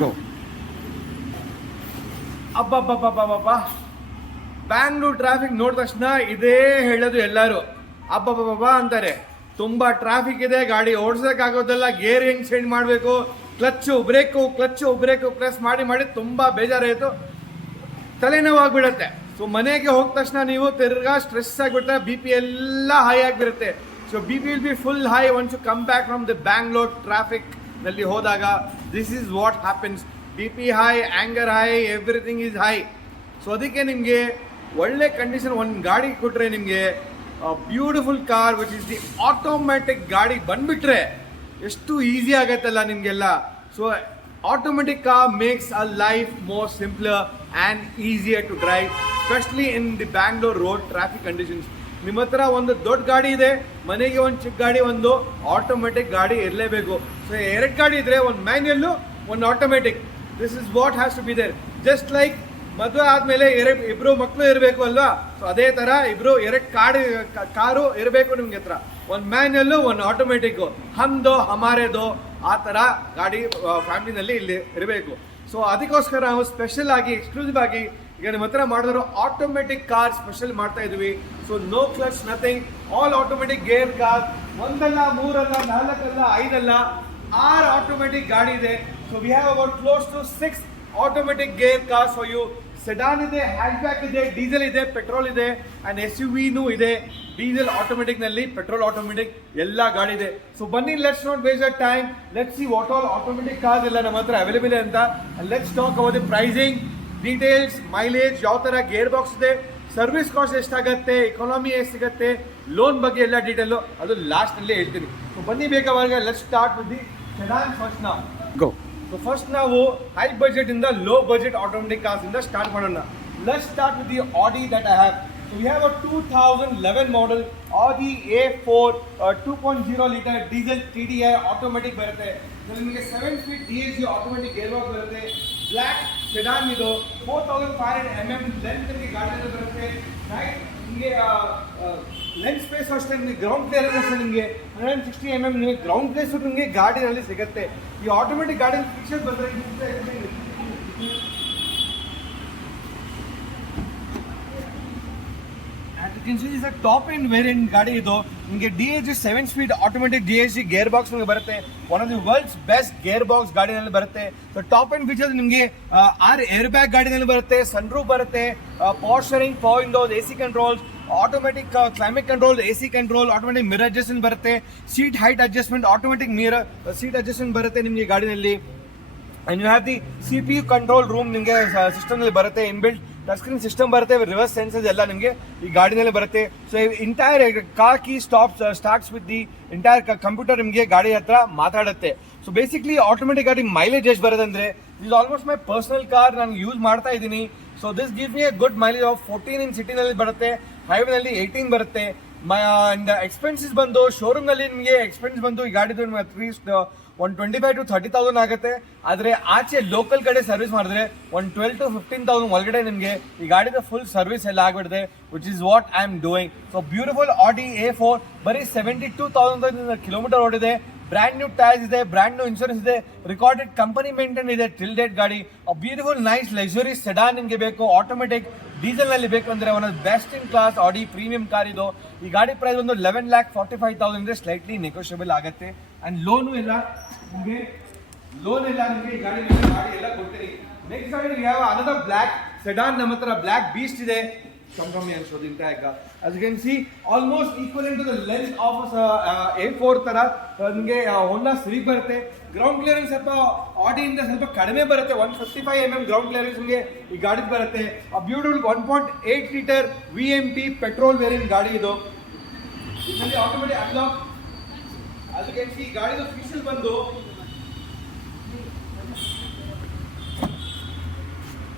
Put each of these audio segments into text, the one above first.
ಗೋ. ಅಬ್ಬಬ್ಬಬ್ಬಬ್ಬಬ್ಬ, Bangalore traffic ನೋಡಿದ ತಕ್ಷಣ ಇದೇ ಹೇಳೋದು ಎಲ್ಲರೂ. ಅಬ್ಬಬ್ಬಬ್ಬ ಅಂತಾರೆ. ತುಂಬ ಟ್ರಾಫಿಕ್ ಇದೆ, ಗಾಡಿ ಓಡಿಸೋಕ್ಕಾಗೋದಲ್ಲ, ಗೇರ್ ಹೆಂಗೆ ಚೇಂಜ್ ಮಾಡಬೇಕು, ಕ್ಲಚ್ಚು ಬ್ರೇಕು ಪ್ರೆಸ್ ಮಾಡಿ ಮಾಡಿ ತುಂಬ ಬೇಜಾರಾಯಿತು, ತಲೆನೋವಾಗ್ಬಿಡುತ್ತೆ. ಸೊ ಮನೆಗೆ ಹೋದ ತಕ್ಷಣ ನೀವು ತಿರ್ಗಾ ಸ್ಟ್ರೆಸ್ ಆಗಿಬಿಡುತ್ತೆ, ಬಿ ಪಿ ಎಲ್ಲ ಹೈ ಆಗಿಬಿಡುತ್ತೆ. So B P will be full high once you come back from the Bangalore ಟ್ರಾಫಿಕ್ನಲ್ಲಿ ಹೋದಾಗ. This is what happens. B P high, anger high, everything is high. So ಅದಕ್ಕೆ ನಿಮಗೆ ಒಳ್ಳೆ ಕಂಡೀಷನ್ ಒಂದು ಗಾಡಿ ಕೊಟ್ಟರೆ, ನಿಮಗೆ beautiful car which is the automatic ಗಾಡಿ ಬಂದುಬಿಟ್ರೆ ಎಷ್ಟು ಈಸಿ ಆಗತ್ತಲ್ಲ ನಿಮಗೆಲ್ಲ. So automatic car makes our life more simpler and easier to drive, especially in the Bangalore road traffic conditions. ನಿಮ್ಮ ಹತ್ರ ಒಂದು ದೊಡ್ಡ ಗಾಡಿ ಇದೆ, ಮನೆಗೆ ಒಂದು ಚಿಕ್ಕ ಗಾಡಿ, ಒಂದು ಆಟೋಮೆಟಿಕ್ ಗಾಡಿ ಇರಲೇಬೇಕು. ಸೊ ಎರಡು ಗಾಡಿ ಇದ್ರೆ, ಒಂದು ಮ್ಯಾನ್ಯಲ್ಲು, ಒಂದು automatic. This is what has to be there. Just like ಮದುವೆ ಆದಮೇಲೆ ಇಬ್ಬರು ಮಕ್ಕಳು ಇರಬೇಕು ಅಲ್ವಾ? ಸೊ ಅದೇ ಥರ ಎರಡು ಕಾರು ಇರಬೇಕು ನಿಮ್ಗೆ ಹತ್ರ, ಒಂದು ಮ್ಯಾನ್ಯಲ್ಲು, ಒಂದು ಆಟೋಮೆಟಿಕ್ಕು. ಹಮ್ದೋ ಹಮಾರೆದೋ ಆ ಥರ ಗಾಡಿ ಫ್ಯಾಮಿಲಿನಲ್ಲಿ ಇಲ್ಲಿ ಇರಬೇಕು. ಸೊ ಅದಕ್ಕೋಸ್ಕರ ನಾವು ಸ್ಪೆಷಲ್ ಆಗಿ, ಎಕ್ಸ್ಕ್ಲೂಸಿವ್ ಆಗಿ ಈಗ ನಿಮ್ಮ ಹತ್ರ ಮಾಡಿದ್ರು ಆಟೋಮೆಟಿಕ್ ಕಾರ್ ಸ್ಪೆಷಲ್ ಮಾಡ್ತಾ ಇದ್ವಿ. So no clutch, nothing, all automatic gear car. ಒಂದಲ್ಲ, ಮೂರಲ್ಲ, ನಾಲ್ಕಲ್ಲ, ಐದಲ್ಲ, 6 ಆಟೋಮೆಟಿಕ್ ಗಾಡಿ ಇದೆ. So we have about close to 6 automatic gear cars for you. Sedan ಇದೆ, ಹ್ಯಾಚ್ಬ್ಯಾಕ್ ಇದೆ, ಡೀಸೆಲ್ ಇದೆ, ಪೆಟ್ರೋಲ್ ಇದೆ, ಆ್ಯಂಡ್ SUV ಇದೆ. ಡೀಸೆಲ್ ಆಟೋಮೆಟಿಕ್ನಲ್ಲಿ, ಪೆಟ್ರೋಲ್ ಆಟೋಮೆಟಿಕ್ ಎಲ್ಲ ಗಾಡಿ ಇದೆ. ಸೊ ಬನ್ನಿ, let's not waste a time, let's see what all automatic cars ಎಲ್ಲ ನಮ್ಮ ಹತ್ರ ಅವೈಲೇಬಲ್ ಇದೆ ಅಂತ. Let's talk about the pricing, details, mileage, ಯಾವ ಥರ ಗೇರ್ ಬಾಕ್ಸ್ ಇದೆ, ಸರ್ವಿಸ್ ಕಾಸ್ಟ್ ಎಷ್ಟಾಗತ್ತೆ, ಎಕಾನಮಿ ಎಷ್ಟು ಸಿಗುತ್ತೆ, ಲೋನ್ ಬಗ್ಗೆ ಎಲ್ಲ ಡೀಟೇಲು ಅದು ಲಾಸ್ಟ್ನಲ್ಲಿ ಹೇಳ್ತೀನಿ. ಸೊ ಬನ್ನಿ ಬೇಕಾವಾಗ let's start with the sedan first ನಾವು. ಗೋ. ಸೊ ಫಸ್ಟ್ ನಾವು ಹೈ ಬಜೆಟ್ ಇಂದ ಲೋ ಬಜೆಟ್ ಆಟೋಮೆಟಿಕ್ ಕಾರ್ಸ್ ಇಂದ ಸ್ಟಾರ್ಟ್ ಮಾಡೋಣ. Let's start with the Audi that I have. So we have a 2011 model Audi A4 2.0 liter diesel TDI automatic ಬರುತ್ತೆ. ನಿಮಗೆ 7 feet DSG automatic gearbox ಬರುತ್ತೆ. Black sedan ಇದು 4500 mm length ನಿಮಗೆ ಗಾಡಿಯಲ್ಲಿ ಬರುತ್ತೆ. Right, ನಿಮಗೆ ಲೆಂತ್ ಸ್ಪೇಸ್ ಅಷ್ಟೇ, ನಿಮಗೆ ಗ್ರೌಂಡ್ ಕ್ಲಿಯರೆನ್ಸ್ ಅಷ್ಟೇ, ನಿಮಗೆ 160 mm ನಿಮಗೆ ಗ್ರೌಂಡ್ ಪ್ಲೇಸ್ ನಿಮಗೆ ಗಾಡಿನಲ್ಲಿ ಸಿಗುತ್ತೆ. ಈ ಆಟೋಮೆಟಿಕ್ ಗಾಡಿ ಫೀಚರ್ಸ್ ಬಂದರೆ is a top end variant ಗಾಡಿ ಇದು. ನಿಮಗೆ DSG 7 speed automatic DSG gear box ನಿಮಗೆ ಬರುತ್ತೆ. One of the world's best gear box ಗಾಡಿನಲ್ಲಿ ಬರುತ್ತೆ. ಸೊ ಟಾಪ್ ಎಂಡ್ ಫೀಚರ್ಸ್ ನಿಮಗೆ 6 ಏರ್ ಬ್ಯಾಗ್ ಗಾಡಿನಲ್ಲಿ ಬರುತ್ತೆ, ಸನ್ರೂಫ್ ಬರುತ್ತೆ, power steering, power windows, AC controls, automatic climate control, AC control, automatic mirror adjustment ಬರುತ್ತೆ, seat height adjustment, automatic mirror seat adjustment ಬರುತ್ತೆ ನಿಮಗೆ ಗಾಡಿನಲ್ಲಿ. And you have the CPU control room ನಿಮಗೆ ಸಿಸ್ಟಮ್ನಲ್ಲಿ ಬರುತ್ತೆ. Inbuilt touch screen system ಬರುತ್ತೆ, reverse sensors ಎಲ್ಲ ನಿಮಗೆ ಈ ಗಾಡಿನಲ್ಲಿ ಬರುತ್ತೆ. So entire car key starts with the entire computer ನಿಮಗೆ ಗಾಡಿ ಹತ್ರ ಮಾತಾಡುತ್ತೆ. ಸೊ ಬೇಸಿಕ್ಲಿ ಆಟೋಮೆಟಿಕ್ ಗಾಡಿ ಮೈಲೇಜ್ ಎಷ್ಟು ಬರುತ್ತೆ ಅಂದರೆ, ಇದು ಆಲ್ಮೋಸ್ಟ್ ಮೈ ಪರ್ಸನಲ್ ಕಾರ್, ನಾನು ಯೂಸ್ ಮಾಡ್ತಾ ಇದ್ದೀನಿ. So this gives me a good mileage of 14 ಇನ್ ಸಿಟಿನಲ್ಲಿ ಬರುತ್ತೆ, ಹೈವೇನಲ್ಲಿ 18 ಬರುತ್ತೆ. ಅಂಡ್ ಎಕ್ಸ್ಪೆನ್ಸಸ್ ಬಂದು ಶೋರೂಮ್ನಲ್ಲಿ ನಿಮಗೆ ಎಕ್ಸ್ಪೆನ್ಸ್ ಬಂದು ಈ ಗಾಡಿದು ಅಟ್ಲೀಸ್ಟ್ 125,000 to 30,000 ಆಗುತ್ತೆ. ಆದರೆ ಆಚೆ ಲೋಕಲ್ ಕಡೆ ಸರ್ವಿಸ್ ಮಾಡಿದ್ರೆ 12,000 to 15,000 ಒಳಗಡೆ ನಿಮಗೆ ಈ ಗಾಡಿದ ಫುಲ್ ಸರ್ವಿಸ್ ಎಲ್ಲ ಆಗಿಬಿಡುತ್ತೆ, which is what I am doing. So beautiful Audi A4 ಬರೀ 72,000 ಕಿಲೋಮೀಟರ್ ಓಡಿದೆ. ಬ್ರ್ಯಾಂಡ್ ನ್ಯೂ ಟೈರ್ಸ್ ಇದೆ, ಬ್ರ್ಯಾಂಡ್ ನ್ಯೂ ಇನ್ಶೂರೆನ್ಸ್ ಇದೆ, ರಿಕಾರ್ಡೆಡ್ ಕಂಪನಿ ಮೇಂಟೈನ್ ಇದೆ ಟಿಲ್ ಡೇಟ್ ಗಾಡಿ. ಬ್ಯೂಟಿಫುಲ್ ನೈಸ್ ಲಕ್ಸುರಿ ಸೆಡಾನ್ ನಿಮಗೆ ಬೇಕು, ಆಟೋಮೆಟಿಕ್ ಡೀಸೆಲ್ನಲ್ಲಿ ಬೇಕು ಅಂದರೆ one of best in class ಆಡಿ ಪ್ರೀಮಿಯಂ ಕಾರ್ ಇದು. ಈ ಗಾಡಿ ಪ್ರೈಸ್ ಒಂದು 11,45,000 ಇದೆ, ಸ್ಲೈಟ್ಲಿ ನೆಗೋಷಿಯಬಲ್ ಆಗುತ್ತೆ. ಆ್ಯಂಡ್ ಲೋನು ಎಲ್ಲ ನಿಮಗೆ ಈ ಗಾಡಿ ಎಲ್ಲ ಕೊಡ್ತೀನಿ. ನೆಕ್ಸ್ಟ್ ಗಾಡಿ ಯಾವ ಅನದರ್ ಬ್ಲ್ಯಾಕ್ ಸೆಡಾನ್ ನಮ್ಮ ಹತ್ರ ಬ್ಲ್ಯಾಕ್ ಬೀಸ್ಟ್ ಇದೆ. ಕಮ್ಮಿ ಅನ್ಸೋದು ಇಂತ ಈಗ as you can see almost equivalent to the length of A4 ತರ ನಿಮಗೆ ಹೋಂಡಾ ಸಿವಿಕ್ ಬರುತ್ತೆ. ಗ್ರೌಂಡ್ ಕ್ಲಿಯರೆನ್ಸ್ ಸ್ವಲ್ಪ ಆಡಿ ಇಂದ ಸ್ವಲ್ಪ ಕಡಿಮೆ ಬರುತ್ತೆ, 155 mm ಗ್ರೌಂಡ್ ಕ್ಲಿಯರೆನ್ಸ್ ನಿಮಗೆ ಈ ಗಾಡಿ ಬರುತ್ತೆ. Beautiful 1.8 litre VMP petrol variant ಗಾಡಿ ಇದು. ಇದರಲ್ಲಿ automatic unlock. as you can see ಈ ಗಾಡಿದು ಫೀಚರ್ ಬಂದು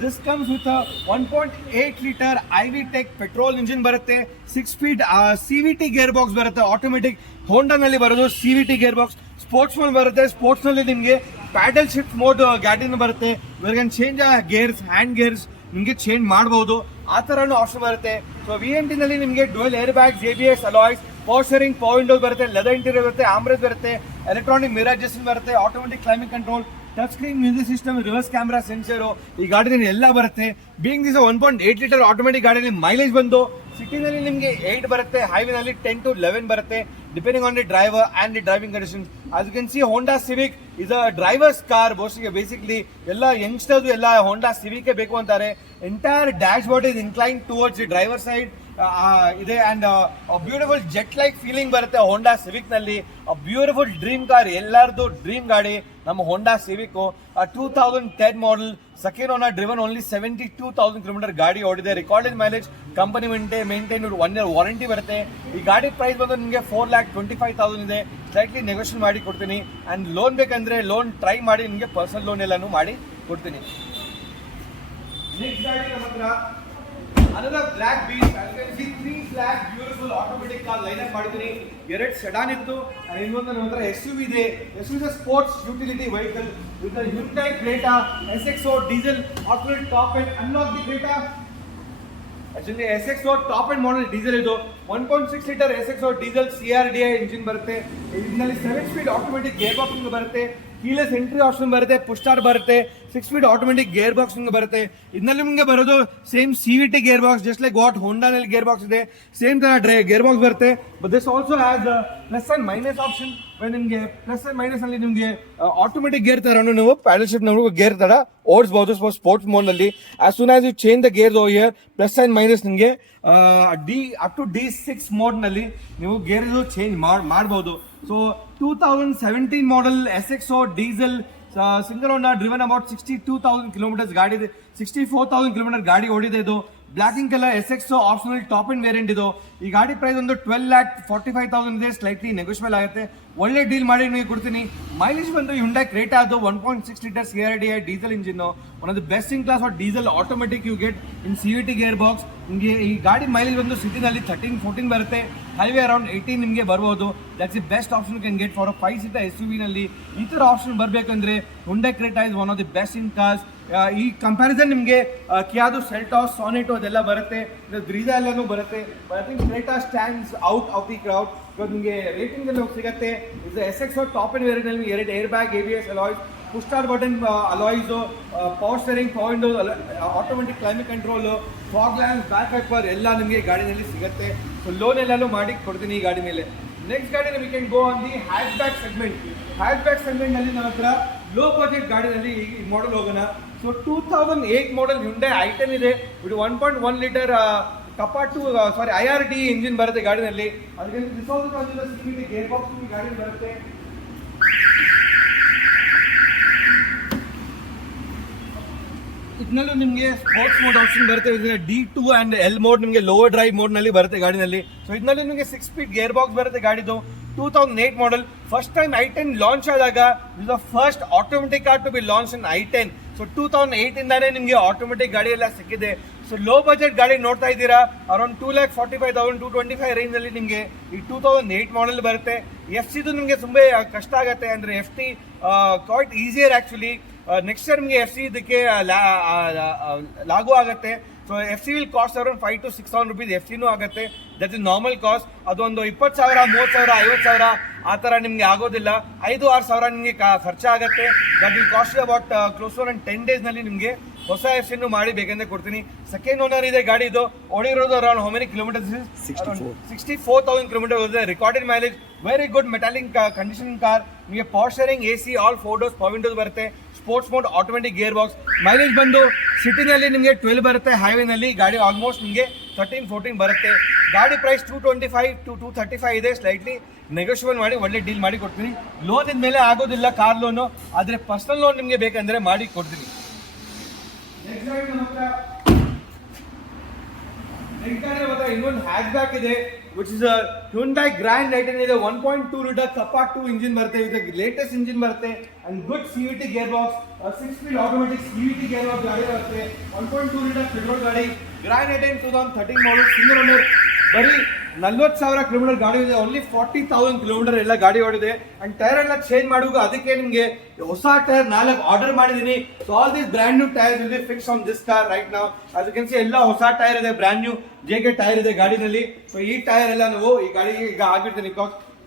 This comes with a 1.8 liter IV Tech petrol engine ಬರುತ್ತೆ, 6 speed CVT ಗೇರ್ ಬಾಕ್ಸ್ ಬರುತ್ತೆ, ಆಟೋಮೆಟಿಕ್ ಹೋಂಡಾನಲ್ಲಿ ಬರೋದು CVT gear box. Sports mode ಬರುತ್ತೆ, ಸ್ಪೋರ್ಟ್ಸ್ನಲ್ಲಿ ನಿಮಗೆ ಪ್ಯಾಡಲ್ ಶಿಫ್ಟ್ ಮೋಡ್ ಗಾಡಿನ ಬರುತ್ತೆ. We can change gears, hand gears ನಿಮಗೆ ಚೇಂಜ್ ಮಾಡಬಹುದು, ಆ ಥರನೂ ಆಪ್ಷನ್ ಬರುತ್ತೆ. ಸೊ VMTನಲ್ಲಿ ನಿಮಗೆ dual air bags, ABS alloys, power steering, power windows ಬರುತ್ತೆ, ಲೆದರ್ ಇಂಟೀರಿಯರ್ ಬರುತ್ತೆ, ಆಮ್ರೇಜ್ ಬರುತ್ತೆ, ಎಲೆಕ್ಟ್ರಾನಿಕ್ ಮಿರರ್ ಅಡ್ಜಸ್ಟ್ಮೆಂಟ್ ಬರುತ್ತೆ, automatic climate control, touch screen music system, reverse camera, sensor, ಈ ಗಾಡಿನಲ್ಲಿ ಎಲ್ಲ ಬರುತ್ತೆ. ಬೀಯಿಂಗ್ ದಿಸ್ 1.8 ಲೀಟರ್ ಆಟೋಮೆಟಿಕ್ ಗಾಡಿಯಲ್ಲಿ ಮೈಲೇಜ್ ಬಂದು ಸಿಟಿನಲ್ಲಿ ನಿಮಗೆ 8 ಬರುತ್ತೆ, ಹೈವೇನಲ್ಲಿ 10 to 11 ಬರುತ್ತೆ, depending on the driver and the driving conditions. As you can see Honda Civic is a driver's car. Basically ಎಲ್ಲ ಯಂಗ್ಸ್ಟರ್ಸ್ ಎಲ್ಲ ಹೋಂಡಾ ಸಿವಿಕ್ ಬೇಕು ಅಂತಾರೆ. Entire dash board is incline towards the driver side ಇದೆ and beautiful jet like feeling ಬರುತ್ತೆ Honda Civic ನಲ್ಲಿ. Beautiful dream car, ಎಲ್ಲರದು dream ಗಾಡಿ ನಮ್ಮ Honda Civic. 2010 model, second owner, driven only 72,000 kilometre ಗಾಡಿ ಓಡಿದೆ. Recorded mileage, company maintain 1 year warranty ಬರುತ್ತೆ. ಈ ಗಾಡಿ ಪ್ರೈಸ್ ಬಂದು ನಿಮಗೆ 4,25,000 ಇದೆ. ಸ್ಲೈಟ್ಲಿ ನೆಗೋಷಿಯೇಟ್ ಮಾಡಿ ಕೊಡ್ತೀನಿ. ಅಂಡ್ ಲೋನ್ ಬೇಕಂದ್ರೆ ಲೋನ್ ಟ್ರೈ ಮಾಡಿ, ನಿಮಗೆ ಪರ್ಸನಲ್ ಲೋನ್ ಎಲ್ಲಾನು ಮಾಡಿ ಕೊಡ್ತೀನಿ. ನೆಕ್ಸ್ಟ್ ಗಾಡಿ ನಮ್ಮ ಹತ್ರ another black beast. As you can see, 3 black beautiful automatic car lineup ಮಾಡಿದ್ದೀನಿ. 2 ಸೆಡಾನ್ ಇತ್ತು, ಇನ್ನೊಂದು ನಮ್ಮ ಹತ್ರ SUV ಇದೆ. SUV is a sports utility vehicle with the Hyundai Creta SXO diesel automatic top end. Unlock the Creta. Actually SXO top end model diesel ಇದು. 1.6 liter SXO diesel CRDI engine ಬರುತ್ತೆ. ಇದರಲ್ಲಿ 7 speed automatic gear box ಬರುತ್ತೆ, keyless entry option ಬರುತ್ತೆ, push start ಬರುತ್ತೆ, 6 speed automatic gear box ಬರುತ್ತೆ. ಇದರಲ್ಲಿ ನಿಮಗೆ ಬರೋದು same CVT gear box, just like what ಹೋಂಡಾನಲ್ಲಿ ಗೇರ್ ಬಾಕ್ಸ್ ಇದೆ, ಸೇಮ್ ತರ ಗೇರ್ ಬಾಕ್ಸ್ ಬರುತ್ತೆ. But this also has plus and minus option. ನಿಮಗೆ ಪ್ಲಸ್ ಅಂಡ್ ಮೈನಸ್ ಅಲ್ಲಿ ನಿಮಗೆ ಆಟೋಮೆಟಿಕ್ ಗೇರ್ ತರ ನೀವು ಪ್ಯಾಡಲ್ ಶಿಫ್ಟ್ ನಾವು ಗೇರ್ ತರ ಓಡಿಸಬಹುದು ಸ್ಪೋರ್ಟ್ಸ್ ಮೋಡ್ ನಲ್ಲಿ. As soon as you change the gear over here, plus and minus ನಿಮಗೆ ಅಪ್ ಟು D6 ಮೋಡ್ ನಲ್ಲಿ ನೀವು ಗೇರ್ ಚೇಂಜ್ ಮಾಡಬಹುದು. So 2017 model SXO diesel single owner, driven about 62,000 kilometers ಗಾಡಿ ಇದೆ, 64,000 kilometers ಗಾಡಿ ಓಡಿದೆ. ಇದು black in colour SXO optional top and variant ಇದು. ಈ ಗಾಡಿ ಪ್ರೈಸ್ ಒಂದು 12,45,000 ಇದೆ. ಸ್ಲೈಟ್ಲಿ ನೆಗೋಷಿಯಬಲ್ ಆಗುತ್ತೆ. ಒಳ್ಳೆ ಡೀಲ್ ಮಾಡಿ ನಿಮಗೆ ಕೊಡ್ತೀನಿ. ಮೈಲೇಜ್ ಬಂದು Hyundai Creta ಅದು 1.6 liter CRDI diesel engine, one of the best in class for diesel automatic you get in CVT gear box. ನಿಮಗೆ ಈ ಗಾಡಿ ಮೈಲೇಜ್ ಬಂದು ಸಿಟಿನಲ್ಲಿ 13-14 ಬರುತ್ತೆ, ಹೈವೇ ಅರೌಂಡ್ 18 ನಿಮಗೆ ಬರ್ಬೋದು. That's the best option you can get for 5 seater SUV ನಲ್ಲಿ. ಈ ಥರ ಆಪ್ಷನ್ ಬರಬೇಕಂದ್ರೆ Hyundai Creta is one of the best in cars. ಈ ಕಂಪ್ಯಾರಿಸನ್ ನಿಮಗೆ ಕಿಯಾದು ಸೆಲ್ಟಾಸ್, ಸಾನೆಟೋ ಅದೆಲ್ಲ ಬರುತ್ತೆ, ಬ್ರೀಜಾ ಎಲ್ಲನೂ ಬರುತ್ತೆ. I think Creta stands out of the crowd. ಇವಾಗ ನಿಮಗೆ ರೇಟಿಂಗ್ ಅಲ್ಲಿ ಸಿಗುತ್ತೆ. ಇದು SXO ಟಾಪ್ ಅಂಡ್ ವೇರಿಯಂಟ್ ನಲ್ಲಿ 2 air bag, ABS alloys, push start button alloys, power steering, power window, automatic climate control, fog lamp, back wiper ಎಲ್ಲ ನಿಮಗೆ ಗಾಡಿನಲ್ಲಿ ಸಿಗುತ್ತೆ. So loan ಎಲ್ಲಾನು ಮಾಡಿ ಕೊಡ್ತೀನಿ ಈ ಗಾಡಿ ಮೇಲೆ. ನೆಕ್ಸ್ಟ್ ಗಾಡಿ we can go on the hatch back segment. Hatch back segment ನಲ್ಲಿ ನಮ್ಮ ಹತ್ರ ಲೋ ಬಜೆಟ್ ಗಾಡಿನಲ್ಲಿ ಈ ಮಾಡೆಲ್ ಹೋಗೋಣ. ಸೊ 2008 ಮಾಡೆಲ್ Hyundai i10 ಇದೆ. ಇದು 1.1 ಲೀಟರ್ IRT ಇಂಜಿನ್ ಬರುತ್ತೆ ಗಾಡಿನಲ್ಲಿ. ಅದಕ್ಕೆ CVT ಗೇರ್ ಬಾಕ್ಸ್ ಗಾಡಿ ಬರುತ್ತೆ. ಇದನ್ನಲ್ಲೂ ನಿಮಗೆ ಸ್ಪೋರ್ಟ್ಸ್ ಮೋಡ್ ಆಪ್ಷನ್ ಬರುತ್ತೆ. D2 ಅಂಡ್ L ಮೋಡ್ ನಿಮಗೆ ಲೋವರ್ ಡ್ರೈವ್ ಮೋಡ್ ನಲ್ಲಿ ಬರುತ್ತೆ ಗಾಡಿನಲ್ಲಿ. ಸೊ ಇದರಲ್ಲಿ ನಿಮಗೆ 6 ಸ್ಪೀಡ್ ಗೇರ್ ಬಾಕ್ಸ್ ಬರುತ್ತೆ ಗಾಡಿದು. 2008 ಮಾಡೆಲ್. ಫಸ್ಟ್ ಟೈಮ್ i10 ಲಾಂಚ್ ಆದಾಗ is the first automatic car to be launch in i10. So 2008 ಇಂದಾನೇ ನಿಮಗೆ ಆಟೋಮೆಟಿಕ್ ಗಾಡಿ ಎಲ್ಲ ಸಿಕ್ಕಿದೆ. ಸೊ ಲೋ ಬಜೆಟ್ ಗಾಡಿ ನೋಡ್ತಾ ಇದ್ದೀರಾ, ಅರೌಂಡ್ 2,45,000 225 ರೇಂಜ್ ಅಲ್ಲಿ ನಿಮಗೆ ಈ 2008 ಮಾಡೆಲ್ ಬರುತ್ತೆ. FC ನಿಮಗೆ ತುಂಬಾ ಕಷ್ಟ ಆಗುತ್ತೆ, ಅಂದ್ರೆ FT quite easier actually. Next year ನಿಮಗೆ FC ಇದಕ್ಕೆ ಲಾಗು ಆಗುತ್ತೆ. So FC will cost around 5,000 to 6,000 rupees FC ಆಗುತ್ತೆ. That is normal cost. ಅದೊಂದು 20,000 30,000 50,000 ಆ ಥರ ನಿಮಗೆ ಆಗೋದಿಲ್ಲ. 5-6 ಸಾವಿರ ನಿಮಗೆ ಖರ್ಚಾಗುತ್ತೆ. That will cost about close to 10 days ನಲ್ಲಿ ನಿಮಗೆ ಹೊಸ FC ಮಾಡಿ ಬೇಕಂದ್ರೆ ಕೊಡ್ತೀನಿ. ಸೆಕೆಂಡ್ ಓನರ್ ಇದೆ ಗಾಡಿ. ಇದು ಓಡಿರೋದು around how many kilometres? 64,000 kilometre. Recorded mileage, very good metallic condition car. ನಿಮಗೆ power steering, AC, all 4 doors power windows ಬರುತ್ತೆ. Sports mode automatic gear box. Mileage ಬಂದು ಸಿಟಿನಲ್ಲಿ ನಿಮಗೆ 12 ಬರುತ್ತೆ, ಹೈವೇನಲ್ಲಿ ಗಾಡಿ ಆಲ್ಮೋಸ್ಟ್ ನಿಮಗೆ 13-14 ಬರುತ್ತೆ. ಗಾಡಿ ಪ್ರೈಸ್ 225 to 235 ಇದೆ. ಸ್ಲೈಟ್ಲಿ ನೆಗೋಷಿಯಬಲ್ ಮಾಡಿ ಒಳ್ಳೆ ಡೀಲ್ ಮಾಡಿ ಕೊಡ್ತೀನಿ. ಲೋನ್ ಮೇಲೆ ಆಗೋದಿಲ್ಲ ಕಾರ್ ಲೋನು, ಆದರೆ ಪರ್ಸನಲ್ ಲೋನ್ ನಿಮಗೆ ಬೇಕಂದ್ರೆ ಮಾಡಿ ಕೊಡ್ತೀನಿ. ನೆಕ್ಸ್ಟ್ ಗಾಡಿ ಇನ್ನೊಂದು ಹ್ಯಾಚ್ ಬ್ಯಾಕ್ ಇದೆ, which is Hyundai Grand i10 ಇದೆ. 1.2 liter Kappa 2 ಇಂಜಿನ್ ಬರುತ್ತೆ. ಇದು ಲೇಟೆಸ್ಟ್ ಇಂಜಿನ್ ಬರುತ್ತೆ and good CVT gear box, 6 speed automatic CVT gear box ಗಾಡಿ ಬರುತ್ತೆ. 1.2 liter ಪೆಟ್ರೋಲ್ ಗಾಡಿ. Grand i10 2013 ಮಾಡಲ್, ಸಿಂಗಲ್ ಓನರ್. ಬರೀ 40,000 ಕಿಲೋಮೀಟರ್ ಗಾಡಿ ಇದೆ. ಓನ್ಲಿ 40,000 ಕಿಲೋಮೀಟರ್ ಎಲ್ಲ ಗಾಡಿ ಓಡಿದೆ. ಅಂಡ್ ಟೈರ್ ಎಲ್ಲ ಚೇಂಜ್ ಮಾಡುವಾಗ ಅದಕ್ಕೆ ನಿಮಗೆ ಹೊಸ ಟೈರ್ 4 ಆರ್ಡರ್ ಮಾಡಿದ್ದೀನಿ. So all this brand new tyres will be fix on this car right now. as you can see ಎಲ್ಲ ಹೊಸ ಟೈರ್ ಇದೆ, ಬ್ರ್ಯಾಂಡ್ ನ್ಯೂ JK ಟೈರ್ ಇದೆ ಗಾಡಿನಲ್ಲಿ. ಸೊ ಈ ಟೈರ್ ಎಲ್ಲ ನಾವು ಈ ಗಾಡಿಗೆ ಈಗ ಆಗಿರ್ತೀನಿ.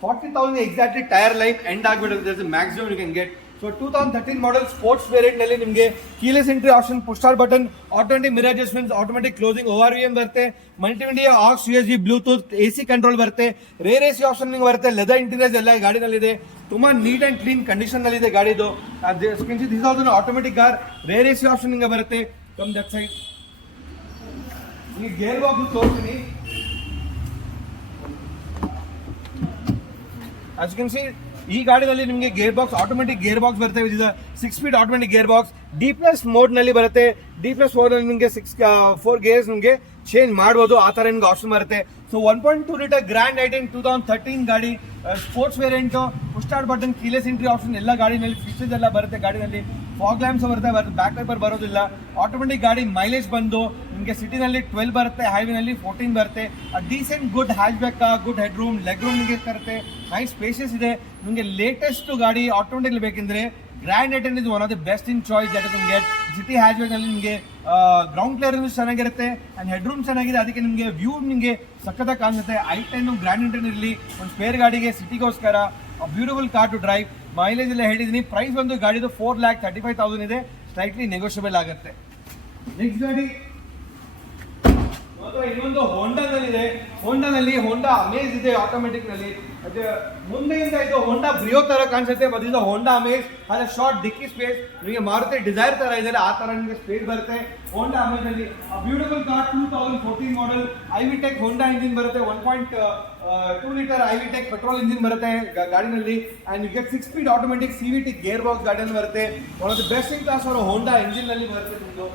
40,000 ಎಕ್ಸಾಕ್ಟ್ಲಿ ಟೈರ್ ಲೈಫ್ ಎಂಡ್ ಆಗಿಬಿಡುತ್ತೆ. Maximum you can get. So 2013 model sports variant ನಲ್ಲಿ ನಿಮಗೆ keyless entry option, push start button, automatic mirror adjustments, automatic closing, ORVM ಬರುತ್ತೆ, multimedia, aux, USB, bluetooth, AC control ಬರುತ್ತೆ, ರೇರ್ AC ಆಪ್ಷನ್ ನಿಮಗೆ ಬರುತ್ತೆ, leather interiors ಎಲ್ಲ ಗಾಡಿನಲ್ಲಿ ಇದೆ. ತುಂಬಾ neat and clean condition ನಲ್ಲಿ ಇದೆ ಗಾಡಿದು. This also automatic car, rear AC option ನಿಮಗೆ ಬರುತ್ತೆ. ಫ್ರಮ್ ದಟ್ ಸೈಡ್ ಈ ಗೇರ್ ಬಾಕ್ಸ್ ತೋರಿಸ್ತೀನಿ. as you can see ಈ ಗಾಡಿನಲ್ಲಿ ನಿಮಗೆ gear box, automatic gear box ಬರುತ್ತೆ. ಇದು 6 speed automatic gear box, D+ mode ನಲ್ಲಿ ಬರುತ್ತೆ. D+ ಮೋಡ್ ನಲ್ಲಿ ನಿಮಗೆ 4 ಗೇರ್ಸ್ ನಿಮಗೆ ಚೇಂಜ್ ಮಾಡಬಹುದು, ಆ ತರ ನಿಮ್ಗೆ ಆಪ್ಷನ್ ಬರುತ್ತೆ. ಸೊ 1.2 ಲೀಟರ್ ಗ್ರ್ಯಾಂಡ್ ಐಟೆನ್ 2013 ಗಾಡಿ, sports variant, push start button, keyless entry option ಎಲ್ಲ ಗಾಡಿನಲ್ಲಿ ಫೀಚರ್ಸ್ ಎಲ್ಲ ಬರುತ್ತೆ. ಗಾಡಿನಲ್ಲಿ ಫಾಗ್ ಲ್ಯಾಂಪ್ಸ್ ಬರುತ್ತೆ, ಬ್ಯಾಕ್ ವೈಪರ್ ಬರೋದಿಲ್ಲ. ಆಟೋಮೆಟಿಕ್ ಗಾಡಿ ಮೈಲೇಜ್ ಬಂದು ನಿಮಗೆ ಸಿಟಿನಲ್ಲಿ 12 ಬರುತ್ತೆ, ಹೈವೇನಲ್ಲಿ 14 ಬರುತ್ತೆ. Decent good hatch back, good head room, leg room ನಿಮಗೆ ಬರುತ್ತೆ. ನೈಸ್ ಸ್ಪೇಷಿಯಸ್ ಇದೆ. ನಿಮಗೆ ಲೇಟೆಸ್ಟ್ ಗಾಡಿ ಆಟೋಮೆಟಿಕ್ ಬೇಕೆಂದ್ರೆ grand i ten is one of the best in choice that you can get. City hatch back ನಲ್ಲಿ ನಿಮಗೆ ಗ್ರೌಂಡ್ ಕ್ಲಿಯರೆನ್ಸ್ ಚೆನ್ನಾಗಿರುತ್ತೆ and head room ಚೆನ್ನಾಗಿದೆ, ಅದಕ್ಕೆ ನಿಮಗೆ ವ್ಯೂ ನಿಮಗೆ ಸಖತ್ತಾಗಿ ಕಾಣಿಸುತ್ತೆ. i10 ಗ್ರ್ಯಾಂಡ್ ಐಟೆನ್ ಇರಲಿ ಒಂದು ಸ್ಪೇರ್ ಗಾಡಿಗೆ, ಸಿಟಿಗೋಸ್ಕರ beautiful car to drive. Mileage ಎಲ್ಲ ಹೇಳಿದೀನಿ. ಪ್ರೈಸ್ ಬಂದು ಗಾಡಿದು 4,35,000 ಇದೆ, ಸ್ಲೈಟ್ಲಿ ನೆಗೋಷಿಯಬಲ್ ಆಗುತ್ತೆ. ನೆಕ್ಸ್ಟ್ ಗಾಡಿ ಇನ್ನೊಂದು ಹೋಂಡಾನಲ್ಲಿದೆ. ಹೋಂಡಾ ಅಮೇಜ್ ಇದೆ ಆಟೋಮೆಟಿಕ್ ನಲ್ಲಿ. ಮುಂದೆಯಿಂದ ಇದು ಹೋಂಡಾ ಬ್ರಿಯೋ ತರ ಕಾಣಿಸುತ್ತೆ, ಬಟ್ ಇದು ಹೋಂಡಾ ಅಮೇಜ್. ಅದೇ ಶಾರ್ಟ್ ಡಿಕ್ಕಿ ಸ್ಪೇಸ್ ನಿಮಗೆ ಮಾರುತಿ ಡಿಸೈರ್ ತರ ಇದೆ, ಆ ತರ ನಿಮಗೆ ಸ್ಪೇಸ್ ಬರುತ್ತೆ ಹೋಂಡಾ ಅಮೇಜ್ ನಲ್ಲಿ. Beautiful car, 2014 model, i VTEC Honda engine ಬರುತ್ತೆ. 1.2 ಲೀಟರ್ ಐವಿಟೆಕ್ ಪೆಟ್ರೋಲ್ ಇಂಜಿನ್ ಬರುತ್ತೆ ಗಾಡಿನಲ್ಲಿ. And you get 6 speed automatic CVT gear box ಗಾಡಿಯಲ್ಲಿ ಬರುತ್ತೆ. One of the best in class ಅವರು ಹೋಂಡಾ ಇಂಜಿನ್ ನಲ್ಲಿ ಬರುತ್ತೆ ನಿಮ್ಮದು.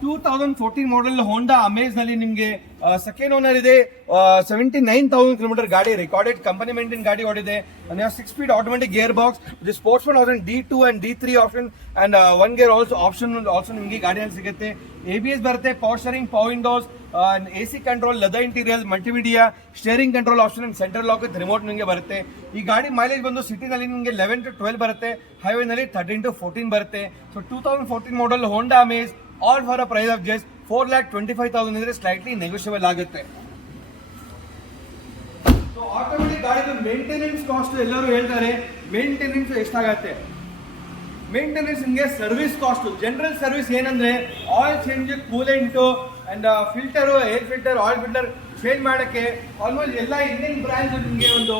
2014 ಮಾಡೆಲ್ ಹೋಂಡಾ ಅಮೇಜ್ ನಲ್ಲಿ ನಿಮಗೆ ಸೆಕೆಂಡ್ ಓನರ್ ಇದೆ. 79,000 ಕಿಲೋಮೀಟರ್ ಗಾಡಿ ರೆಕಾರ್ಡೆಡ್, ಕಂಪನಿ ಮೇಂಟೈನ್ ಗಾಡಿ ಓಡಿದೆ. 6 speed automatic gear box, sports mode option, D2 and D3 option and 1 gear option ನಿಮಗೆ ಗಾಡಿಯಲ್ಲಿ ಸಿಗುತ್ತೆ. ABS ಬರುತ್ತೆ, power steering, power windows, AC control, leather interiors, multimedia, steering control option and central lock with remote ನಿಮಗೆ ಬರುತ್ತೆ. ಈ ಗಾಡಿ mileage ಬಂದು ಸಿಟಿನಲ್ಲಿ ನಿಮಗೆ 11 to 12 ಬರುತ್ತೆ, ಹೈವೇನಲ್ಲಿ 13 to 14 ಬರುತ್ತೆ. So 2014 model Honda Amaze, all for a price of just 4,25,000 ಇದ್ರೆ ಸ್ಲೈಟ್ಲಿ ನೆಗೋಷಿಯಬಲ್ ಆಗುತ್ತೆ. ಸೊ ಆಟೋಮೆಟಿಕ್ ಗಾಡಿದು ಮೇಂಟೆನೆನ್ಸ್ ಕಾಸ್ಟ್ ಎಲ್ಲರೂ ಹೇಳ್ತಾರೆ, ಮೇಂಟೆನೆನ್ಸ್ ಎಷ್ಟಾಗತ್ತೆ? ಮೇಂಟೆನೆನ್ಸ್ ನಿಮಗೆ ಸರ್ವಿಸ್ ಕಾಸ್ಟ್, ಜನರಲ್ ಸರ್ವಿಸ್ ಏನಂದ್ರೆ oil change, coolant and filter, air filter, oil filter change ಮಾಡೋಕ್ಕೆ almost ಎಲ್ಲ ಇಂಡಿಯನ್ ಬ್ರ್ಯಾಂಡ್ ನಿಮಗೆ ಒಂದು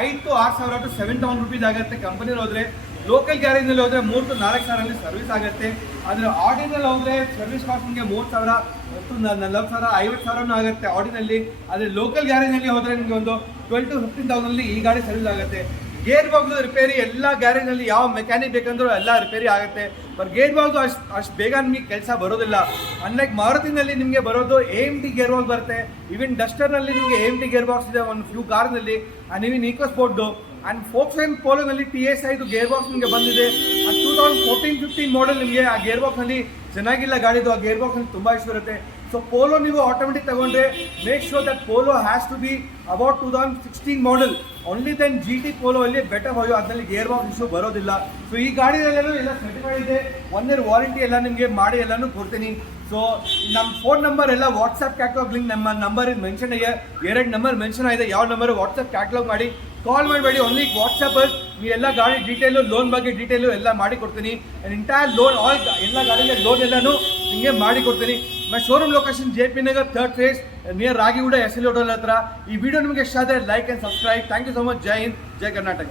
5,000 to 6,000 to 7,000 ರೂಪೀಸ್ ಆಗುತ್ತೆ. ಕಂಪನಿಯಲ್ಲಿ ಹೋದ್ರೆ, ಲೋಕಲ್ ಗ್ಯಾರೇಜ್ನಲ್ಲಿ ಹೋದ್ರೆ 3,000 to 4,000 ಸರ್ವಿಸ್ ಆಗುತ್ತೆ. ಆದರೆ ಆಡಿನಲ್ಲಿ ಹೋದ್ರೆ ಸರ್ವಿಸ್ ಕಾಸ್ಟ್ ನಿಮಗೆ 3,000 to 40,000, 50,000 ಆಗುತ್ತೆ ಆಡಿನಲ್ಲಿ. ಆದರೆ ಲೋಕಲ್ ಗ್ಯಾರೇಜ್ನಲ್ಲಿ ಹೋದ್ರೆ ನಿಮಗೆ ಒಂದು 12,000 to 15,000 ಈ ಗಾಡಿ ಸರ್ವಿಸ್ ಆಗುತ್ತೆ. ಗೇರ್ ಬಾಕ್ಸ್ ರಿಪೇರಿ ಎಲ್ಲ ಗ್ಯಾರೇಜ್ನಲ್ಲಿ ಯಾವ ಮೆಕ್ಯಾನಿಕ್ ಬೇಕಂದ್ರೂ ಎಲ್ಲ ರಿಪೇರಿ ಆಗುತ್ತೆ. ಬಟ್ ಗೇರ್ ಬಾಕ್ಸ್ ಅಷ್ಟು ಬೇಗ ನಿಮಗೆ ಕೆಲಸ ಬರೋದಿಲ್ಲ. ಅನ್ಲೈಕ್ ಮಾರುತಿನಲ್ಲಿ ನಿಮಗೆ ಬರೋದು AMT ಗೇರ್ ಬಾಕ್ಸ್ ಬರುತ್ತೆ. ಈವನ್ ಡಸ್ಟರ್ನಲ್ಲಿ ನಿಮಗೆ AMT ಗೇರ್ ಬಾಕ್ಸ್ ಇದೆ ಒಂದು ಫ್ಯೂ ಕಾರ್ನಲ್ಲಿ. ಆ್ಯಂಡ್ ಈವನ್ ಈಕೋಸ್ಪೋರ್ಟ್ದು ಅಂಡ್ ಫೋಕ್ಸ್‌ವ್ಯಾಗನ್ ಪೋಲೋನಲ್ಲಿ TSI ಗೇರ್ ಬಾಕ್ಸ್ ನಿಮಗೆ ಬಂದಿದೆ. 2014-15 ಮಾಡೆಲ್ ನಿಮಗೆ ಆ ಗೇರ್ ಬಾಕ್ಸ್ನಲ್ಲಿ ಚೆನ್ನಾಗಿಲ್ಲ ಗಾಡಿದು, ಆ ಗೇರ್ ಬಾಕ್ಸ್ ತುಂಬ ಇಷ್ಟ ಬರುತ್ತೆ. ಸೊ ಪೋಲೋ ನೀವು ಆಟೋಮೆಟಿಕ್ ತಗೊಂಡ್ರೆ make sure that Polo has to be about 2016 model. Only then GT Polo ಅಲ್ಲಿ ಬೆಟರ್ ಹೋಯೋ, ಅದರಲ್ಲಿ ಗೇರ್ ಬಾಕ್ಸ್ ಇಶ್ಯೂ ಬರೋದಿಲ್ಲ. ಸೊ ಈ ಗಾಡಿಯಲ್ಲೆಲ್ಲ ಎಲ್ಲ ಸರ್ಟಿಫೈಡ್ ಇದೆ, 1 year ವಾರಂಟಿ ಎಲ್ಲ ನಿಮಗೆ ಮಾಡಿ ಎಲ್ಲನೂ ಕೊಡ್ತೀನಿ. ಸೊ ನಮ್ಮ ಫೋನ್ ನಂಬರ್ ಎಲ್ಲ ವಾಟ್ಸಪ್ ಕ್ಯಾಟ್ಲಾಗ್ ಲಿಂಕ್ ನಮ್ಮ ನಂಬರ್ ಮೆನ್ಷನ್ ಇದೆ, 2 ನಂಬರ್ ಮೆನ್ಷನ್ ಆಗಿದೆ. ಯಾವ ನಂಬರ್ ವಾಟ್ಸಪ್ ಕ್ಯಾಟ್ಲಾಗ್ ಮಾಡಿ, ಕಾಲ್ ಮಾಡಬೇಡಿ, ಓನ್ಲಿ ವಾಟ್ಸಪ್ ನೀವೆಲ್ಲ ಗಾಡಿ ಡೀಟೇಲು, ಲೋನ್ ಬಗ್ಗೆ ಡೀಟೇಲು ಎಲ್ಲ ಮಾಡಿ ಕೊಡ್ತೀನಿ. ಎಂಟೈರ್ ಲೋನ್ ಎಲ್ಲ ಗಾಡಿಗೆ ಲೋನ್ ಎಲ್ಲನೂ ನಿಮಗೆ ಮಾಡಿ ಕೊಡ್ತೀನಿ. ನಮ್ಮ showroom location JP Nagar 3rd phase near Ragigudda SL hotel ಹತ್ರ. ಈ ವಿಡಿಯೋ ನಿಮಗೆ ಇಷ್ಟ ಆದರೆ like and subscribe. Thank you so much. ಜೈ ಹಿಂದ್, ಜೈ ಕರ್ನಾಟಕ.